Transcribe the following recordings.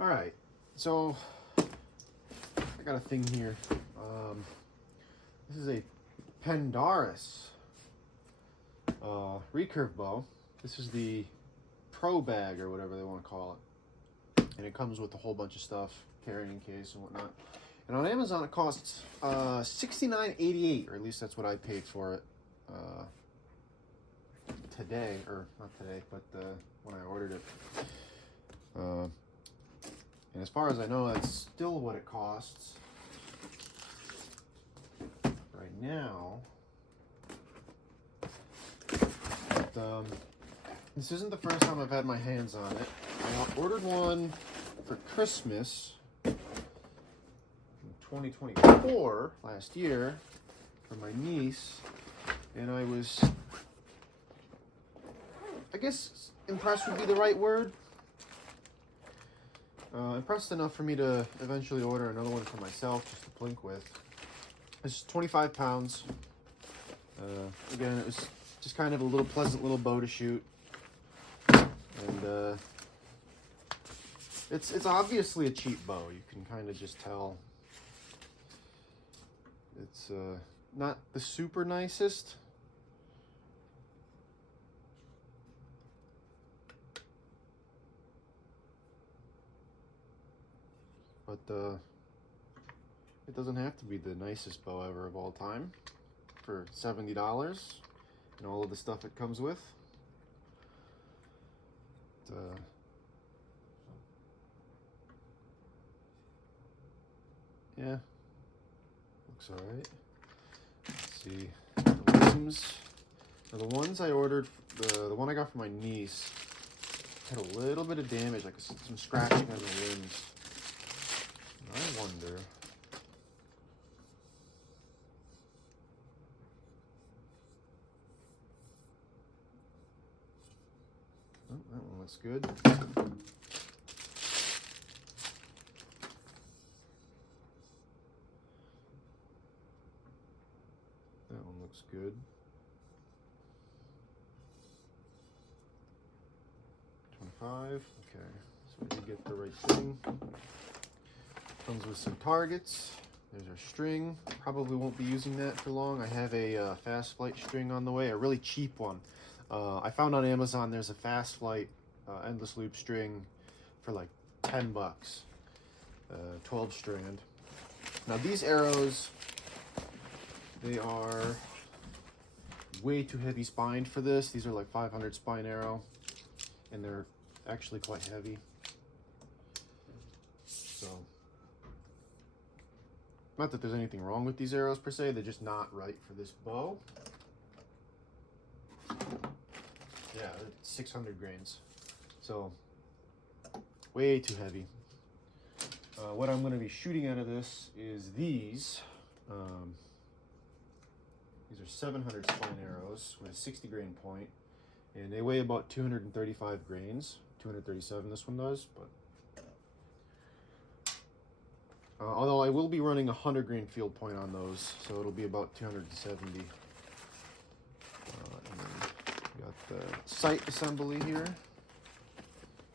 All right, so I got a thing here. This is a Pandarus recurve bow. This is the pro bag or whatever they want to call it, and it comes with a whole bunch of stuff, carrying case and whatnot. And on Amazon it costs $69.88, or at least that's what I paid for it today, or not today, but when I ordered it. And as far as I know, that's still what it costs right now. But this isn't the first time I've had my hands on it. I ordered one for Christmas in 2024, last year, for my niece, and I was, I guess impressed would be the right word. Impressed enough for me to eventually order another one for myself just to plink with. It's 25 pounds. Again, it was just kind of a little pleasant little bow to shoot. And it's obviously a cheap bow. You can kind of just tell. It's not the super nicest. But it doesn't have to be the nicest bow ever of all time for $70 and all of the stuff it comes with. Yeah, looks all right. Let's see, the limbs. Now the ones I ordered, the one I got for my niece, had a little bit of damage, like some scratching on the limbs. I wonder. Oh, that one looks good. That one looks good. 25. Okay, so we get the right thing. Comes with some targets. There's our string. Probably won't be using that for long. I have a fast flight string on the way, a really cheap one. I found on Amazon there's a fast flight endless loop string for like 10 bucks, 12 strand. Now these arrows, they are way too heavy spined for this. These are like 500 spine arrow, and they're actually quite heavy. So, not that there's anything wrong with these arrows per se, they're just not right for this bow. Yeah, 600 grains. So, way too heavy. What I'm going to be shooting out of this is these. These are 700 spine arrows with a 60 grain point, and they weigh about 235 grains. 237 this one does, but although I will be running a 100 grain field point on those, so it'll be about 270. And then we got the sight assembly here,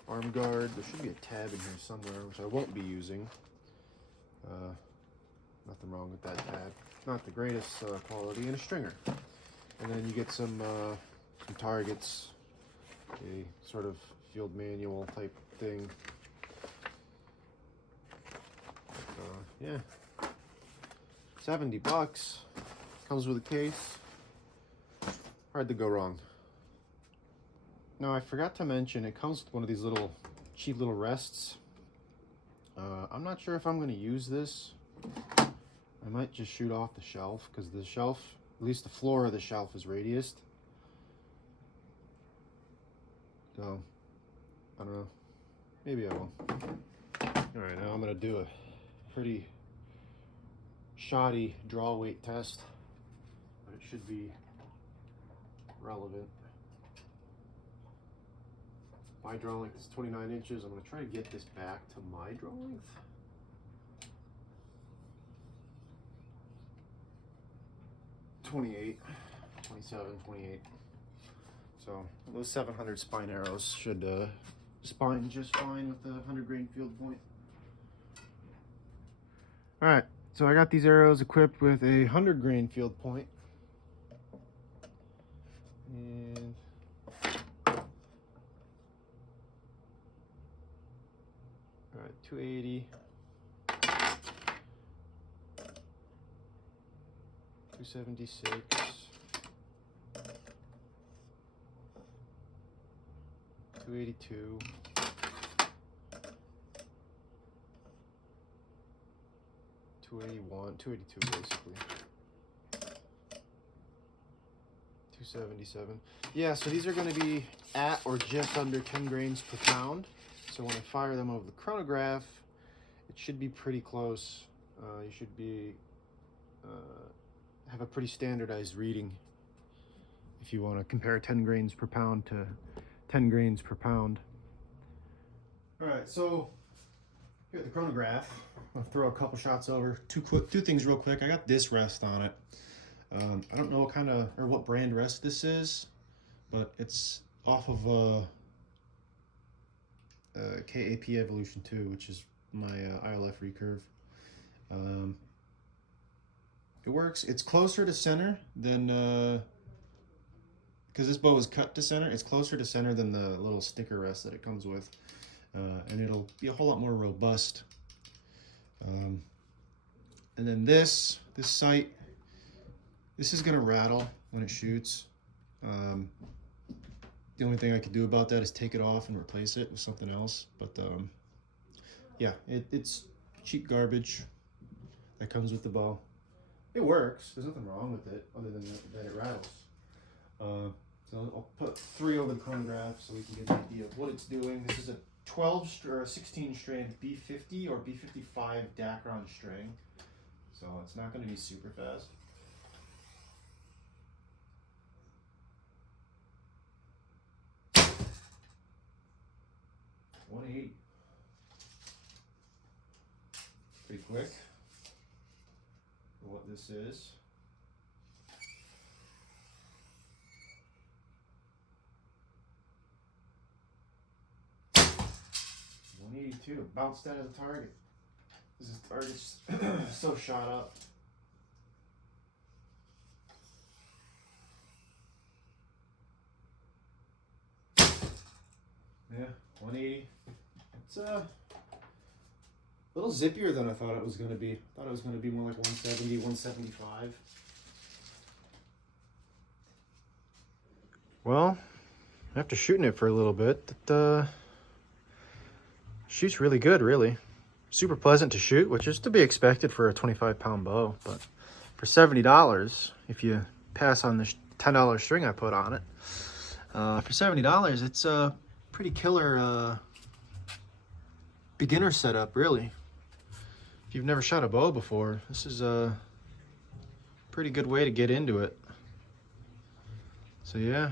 arm guard. There should be a tab in here somewhere, which I won't be using. Nothing wrong with that tab. Not the greatest quality, and a stringer. And then you get some targets, a sort of field manual type thing. Yeah, 70 bucks, comes with a case, hard to go wrong. Now I forgot to mention, it comes with one of these little cheap little rests. I'm not sure if I'm going to use this. I might just shoot off the shelf, because the shelf, at least the floor of the shelf, is radiused. So, I don't know, maybe I will. Alright, now I'm going to do a pretty shoddy draw weight test, but it should be relevant. My draw length is 29 inches. I'm going to try to get this back to my draw length. (28, 27, 28). So those 700 spine arrows should spine just fine with the 100 grain field point. All right, so I got these arrows equipped with a 100 grain field point. And all right, 280, 276, 282, 281, 282 basically. 277. Yeah, so these are going to be at or just under 10 grains per pound. So when I fire them over the chronograph, it should be pretty close. You should be have a pretty standardized reading if you want to compare 10 grains per pound to 10 grains per pound. All right, so here at the chronograph, I'll throw a couple shots over. Two things real quick. I got this rest on it. I don't know what kind of or what brand rest this is, but it's off of KAP Evolution 2, which is my ILF recurve. It works. It's closer to center than because this bow is cut to center. It's closer to center than the little sticker rest that it comes with, and it'll be a whole lot more robust. And then this sight, this is gonna rattle when it shoots. The only thing I could do about that is take it off and replace it with something else. But yeah, it's cheap garbage that comes with the bow. It works. There's nothing wrong with it other than that it rattles. So I'll put 3 over the chronograph so we can get an idea of what it's doing. This is a 12 or a 16 strand B50 or B55 Dacron string, so it's not going to be super fast. .180. Pretty quick for what this is. .182. Bounced out of the target. This target's so shot up. Yeah, 180. It's a little zippier than I thought it was going to be. I thought it was going to be more like 170, 175. Well, after shooting it for a little bit, it shoots really good, really. Super pleasant to shoot, which is to be expected for a 25-pound bow. But for $70, if you pass on the $10 string I put on it, for $70, it's a pretty killer beginner setup, really. If you've never shot a bow before, this is a pretty good way to get into it. So yeah.